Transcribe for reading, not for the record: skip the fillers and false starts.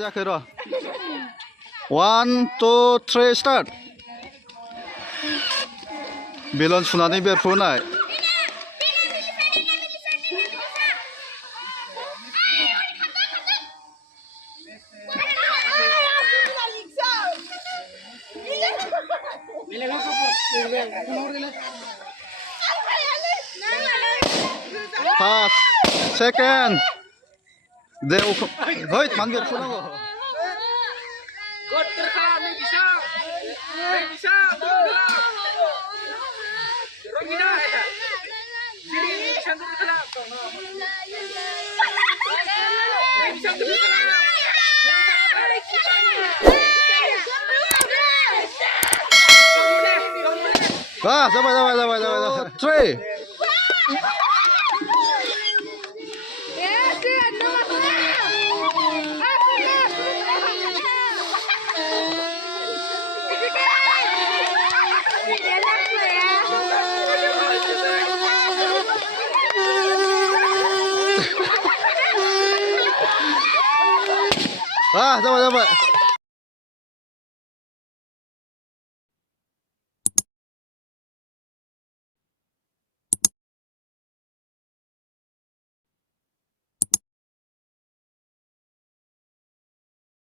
जाखो र' 1 2 3 स्टार्ट बेलन सुनानै बेरफुनाय फार्स्ट सेकेन्ड देव है मान बेरफुनांगौ जाबाय 3 जाबाय